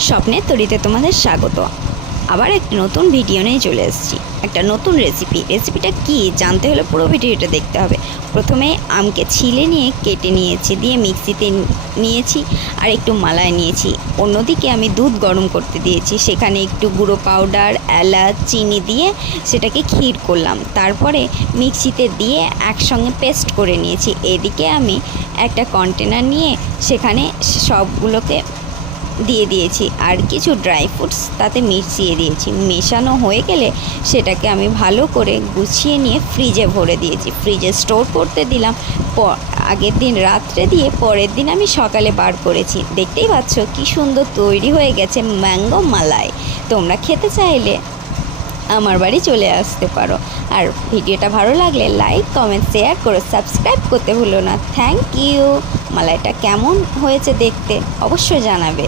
স্বপ্নের তরীতে তোমাদের স্বাগত। আবার একটি নতুন ভিডিও নিয়ে চলে এসেছি, একটা নতুন রেসিপিটা কি জানতে হলে পুরো ভিডিওটা দেখতে হবে। প্রথমে আমকে ছিলে নিয়ে কেটে নিয়েছি, দিয়ে মিক্সিতে নিয়েছি আর একটু মালাই নিয়েছি। অন্যদিকে আমি দুধ গরম করতে দিয়েছি, সেখানে একটু গুঁড়ো পাউডার, এলাচ, চিনি দিয়ে সেটাকে ক্ষীর করলাম। তারপরে মিক্সিতে দিয়ে একসঙ্গে পেস্ট করে নিয়েছি। এদিকে আমি একটা কন্টেনার নিয়ে সেখানে সবগুলোকে দিয়ে দিয়েছি আর কিছু ড্রাই ফ্রুটস তাতে মিশিয়ে দিয়েছি। মেশানো হয়ে গেলে সেটাকে আমি ভালো করে গুছিয়ে নিয়ে ফ্রিজে ভরে দিয়েছি। ফ্রিজে স্টোর করতে দিলাম। আগের দিন রাত্রে দিয়ে পরের দিন আমি সকালে বার করেছি। দেখতেই পাচ্ছ কি সুন্দর তৈরি হয়ে গেছে ম্যাঙ্গো মালাই। তোমরা খেতে চাইলে আমার বাড়ি চলে আসতে পারো। আর ভিডিওটা ভালো লাগলে লাইক, কমেন্ট, শেয়ার করো, সাবস্ক্রাইব করতে ভুলো না। Thank you. মালাইটা কেমন হয়েছে দেখতে অবশ্যই জানাবে।